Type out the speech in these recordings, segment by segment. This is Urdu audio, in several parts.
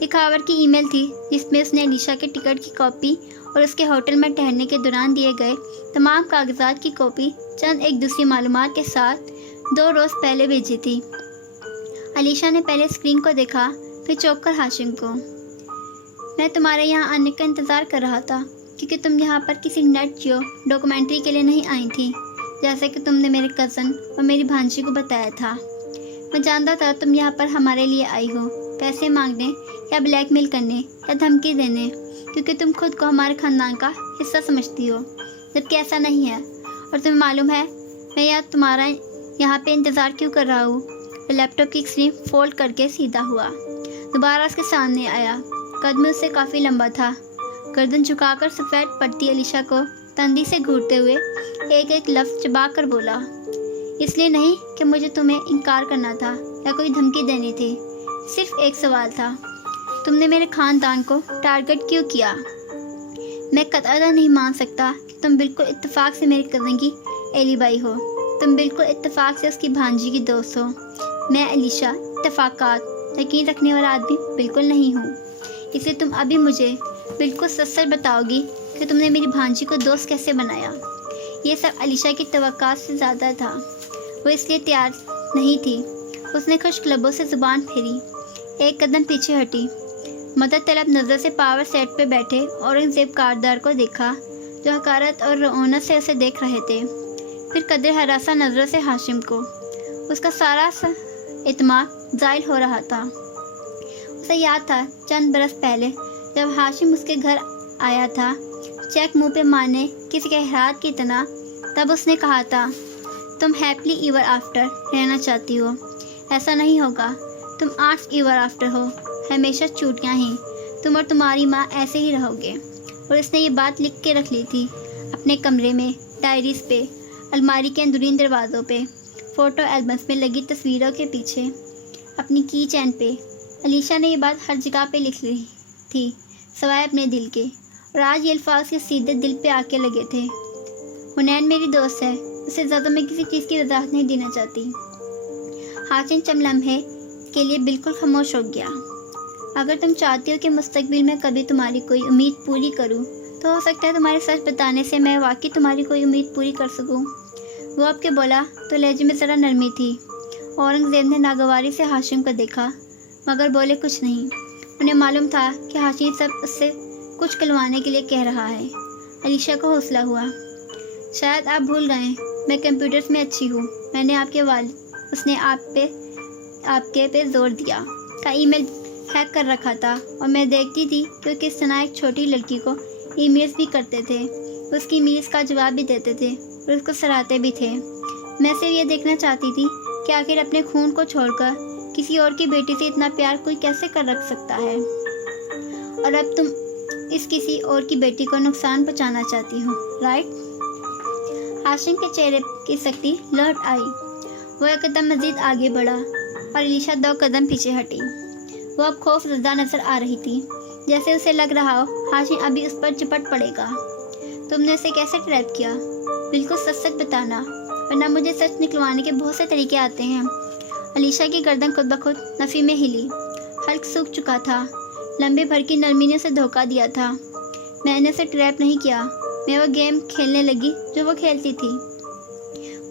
ایک خاور کی ای میل تھی جس میں اس نے علیشا کے ٹکٹ کی کاپی اور اس کے ہوٹل میں ٹھہرنے کے دوران دیے گئے تمام کاغذات کی کاپی چند ایک دوسری معلومات کے ساتھ 2 روز پہلے بھیجی تھی۔ علیشا نے پہلے اسکرین کو دیکھا، پھر چوک کر ہاشم کو۔ میں تمہارے یہاں آنے کا انتظار کر رہا تھا کیونکہ تم یہاں پر کسی نیٹ جیو ڈاکومنٹری کے لیے نہیں آئی تھی، جیسا کہ تم نے میرے کزن اور میری بھانجی کو بتایا تھا۔ میں جانتا تھا تم یہاں پر ہمارے لیے آئی ہو، پیسے مانگنے یا بلیک میل کرنے یا دھمکی دینے، کیونکہ تم خود کو ہمارے خاندان کا حصہ سمجھتی ہو، جبکہ ایسا نہیں ہے۔ اور تمہیں معلوم ہے میں تمہارا یہاں پہ انتظار کیوں کر رہا ہوں؟ وہ لیپ ٹاپ کی اسکرین فولڈ کر کے سیدھا ہوا، دوبارہ اس کے سامنے آیا۔ قد میں اس سے کافی لمبا تھا، گردن جھکا کر سفید پڑتی علیشا کو تندی سے گھورتے ہوئے ایک ایک لفظ چبا کر بولا، اس لیے نہیں کہ مجھے تمہیں انکار کرنا تھا یا کوئی دھمکی دینی تھی، صرف ایک سوال تھا، تم نے میرے خاندان کو ٹارگٹ کیوں کیا؟ میں قطعاً نہیں مان سکتا کہ تم بالکل اتفاق سے میری کزن کی ایلی بائی ہو، تم بالکل اتفاق سے اس کی بھانجی کی دوست ہو۔ میں علیشا اتفاقات یقین رکھنے والا آدمی بالکل نہیں ہوں، اس لیے تم ابھی مجھے بالکل سچ سچ بتاؤ گی کہ تم نے میری بھانجی کو دوست کیسے بنایا؟ یہ سب علیشا کی توقعات سے زیادہ تھا، وہ اس لیے تیار نہیں تھی۔ اس نے خشک لبوں سے زبان پھیری، ایک قدم پیچھے ہٹی، مدد طلب نظر سے پاور سیٹ پہ بیٹھے اورنگزیب کاردار کو دیکھا جو حقارت اور رعونت سے اسے دیکھ رہے تھے، پھر قدر ہراساں نظروں سے ہاشم کو۔ اس کا سارا اعتماد زائل ہو رہا تھا۔ اسے یاد تھا چند برس پہلے جب ہاشم اس کے گھر آیا تھا، چیک منہ پہ مارنے کسی کے حیرات کی طرح، تب اس نے کہا تھا تم ہیپلی ایور آفٹر رہنا چاہتی ہو، ایسا نہیں ہوگا، تم آرٹس ایور آفٹر ہو، ہمیشہ چوٹیاں ہی، تم اور تمہاری ماں ایسے ہی رہو گے۔ اور اس نے یہ بات لکھ کے رکھ لی تھی اپنے کمرے میں، ڈائریز پہ، الماری کے اندرون دروازوں پہ، فوٹو البمس میں لگی تصویروں کے پیچھے، اپنی کی چین پہ۔ علیشا نے یہ بات ہر جگہ پہ لکھ لی تھی سوائے اپنے دل کے، اور آج یہ الفاظ کے سیدھے دل پہ آ کے لگے تھے۔ حنین میری دوست ہے، اسے زیادہ میں کسی چیز کی وضاحت نہیں دینا چاہتی۔ ہاشم چند لمحے کے لیے بالکل خاموش ہو گیا۔ اگر تم چاہتی ہو کہ مستقبل میں کبھی تمہاری کوئی امید پوری کروں تو ہو سکتا ہے تمہارے سچ بتانے سے میں واقعی تمہاری کوئی امید پوری کر سکوں۔ وہ اب کے بولا تو لہجے میں ذرا نرمی تھی۔ اورنگزیب نے ناگواری سے ہاشم کو دیکھا مگر بولے کچھ نہیں۔ انہیں معلوم تھا کہ ہاشم سب اس سے کچھ کلوانے کے لیے کہہ رہا ہے۔ علیشا کو حوصلہ ہوا، شاید آپ بھول گئے میں کمپیوٹرز میں اچھی ہوں، میں نے آپ کے والد، اس نے آپ کے پہ زور دیا، کا ای میل ہیک کر رکھا تھا، اور میں دیکھتی تھی کہ وہ کس طرح ایک چھوٹی لڑکی کو ای میلز بھی کرتے تھے، اس کی ای میلز کا جواب بھی دیتے تھے اور اس کو سراہتے بھی تھے۔ میں صرف یہ دیکھنا چاہتی تھی کہ آخر اپنے خون کو چھوڑ کر کسی اور کی بیٹی سے اتنا پیار کوئی کیسے کر رکھ سکتا ہے، اور اب تم اس کسی اور کی بیٹی کو نقصان پہنچانا چاہتی ہو، رائٹ؟ ہاشم کے چہرے کی سختی لوٹ آئی، وہ ایک قدم مزید آگے بڑھا اور علیشا 2 قدم پیچھے ہٹی۔ وہ اب خوف زدہ نظر آ رہی تھی، جیسے اسے لگ رہا ہو ہاشم ابھی اس پر چپٹ پڑے گا۔ تم نے اسے کیسے ٹریپ کیا؟ بالکل سچ سچ بتانا، ورنہ مجھے سچ نکلوانے کے بہت سے طریقے آتے ہیں۔ علیشا کی گردن خود بخود نفی میں ہلی، حلق سوکھ چکا تھا، لمبے بھر کی نرمی نے اسے دھوکہ دیا تھا۔ میں نے اسے ٹریپ نہیں کیا، میں وہ گیم کھیلنے لگی جو وہ کھیلتی تھی۔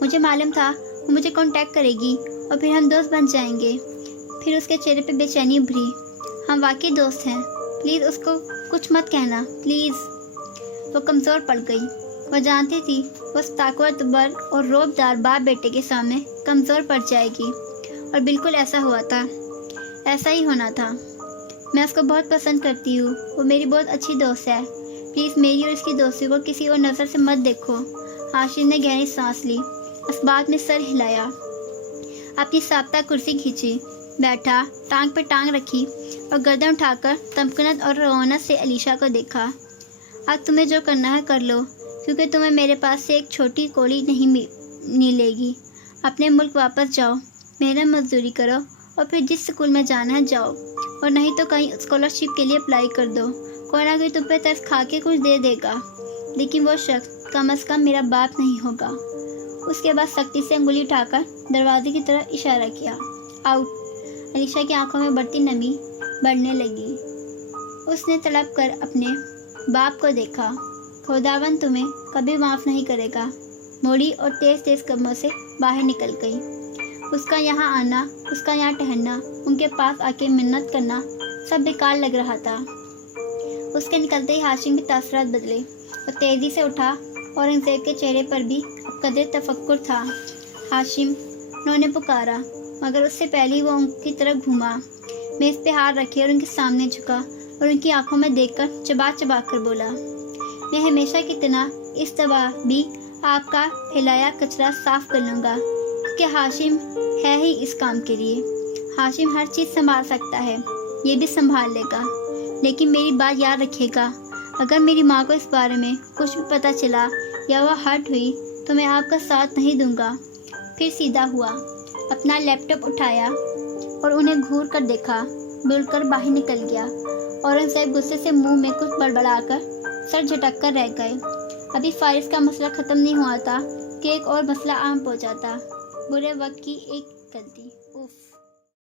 مجھے معلوم تھا وہ مجھے کانٹیکٹ کرے گی اور پھر ہم دوست بن جائیں گے۔ پھر اس کے چہرے پہ بے چینی ابھری۔ ہم واقعی دوست ہیں، پلیز اس کو کچھ مت کہنا، پلیز۔ وہ کمزور پڑ گئی، وہ جانتی تھی وہ اس طاقتور اور روب دار باپ بیٹے کے سامنے کمزور پڑ جائے گی، اور بالکل ایسا ہوا تھا، ایسا ہی ہونا تھا۔ میں اس کو بہت پسند کرتی ہوں، وہ میری بہت اچھی دوست ہے، پلیز میری اور اس کی دوستی کو کسی اور نظر سے مت دیکھو۔ ہاشم نے گہری سانس لی، اس بات میں سر ہلایا، اپنی سابتہ کرسی کھینچی، بیٹھا، ٹانگ پہ ٹانگ رکھی اور گردن اٹھا کر تمکنت اور رعونت سے علیشا کو دیکھا۔ اب تمہیں جو کرنا ہے کر لو، کیونکہ تمہیں میرے پاس سے ایک چھوٹی کوڑی نہیں ملے گی۔ اپنے ملک واپس جاؤ، محنت مزدوری کرو اور پھر جس اسکول میں جانا ہے جاؤ، اور نہیں تو کہیں اسکالرشپ کے لیے اپلائی کر دو، کوئی نہ کوئی تم پہ ترس کھا کے کچھ دے دے گا، لیکن وہ شخص کم از کم میرا باپ نہیں ہوگا۔ اس کے بعد سختی سے انگلی اٹھا کر دروازے کی طرف اشارہ کیا، آؤٹ۔ علیشا کی آنکھوں میں بڑھتی نمی بڑھنے لگی۔ اس نے تڑپ کر اپنے باپ کو دیکھا۔ خداوند تمہیں کبھی معاف نہیں کرے گا۔ موڑی اور تیز تیز قدموں سے باہر نکل گئی۔ اس کا یہاں آنا، اس کا یہاں ٹہلنا، ان کے پاس آ کے منت کرنا سب بیکار لگ رہا تھا۔ اس کے نکلتے ہی ہاشم کے تاثرات بدلے اور تیزی سے اٹھا۔ اورنگزیب کے چہرے پر بھی اب قدر تفکر تھا۔ ہاشم، انہوں نے پکارا، مگر اس سے پہلے وہ ان کی طرف گھوما، میز پہ ہاتھ رکھے اور ان کے سامنے جھکا اور ان کی آنکھوں میں دیکھ کر چبا چبا کر بولا، میں ہمیشہ کی طرح اس دفعہ بھی آپ کا پھیلایا کچرا صاف کر لوں گا، کیونکہ ہاشم ہے ہی اس کام کے لیے۔ ہاشم ہر چیز سنبھال سکتا ہے، یہ بھی سنبھال لے گا، لیکن میری بات یاد رکھے گا، اگر میری ماں کو اس بارے میں کچھ بھی پتہ چلا یا وہ ہرٹ ہوئی تو میں آپ کا ساتھ نہیں دوں گا۔ پھر سیدھا ہوا، اپنا لیپ ٹاپ اٹھایا اور انہیں گھور کر دیکھا، بول کر باہر نکل گیا۔ اورنگزیب غصے سے منہ میں کچھ بڑبڑا کر سر جھٹک کر رہ گئے۔ ابھی فارس کا مسئلہ ختم نہیں ہوا تھا کہ ایک اور مسئلہ عام پہنچا تھا، برے وقت کی ایک غلطی۔ اف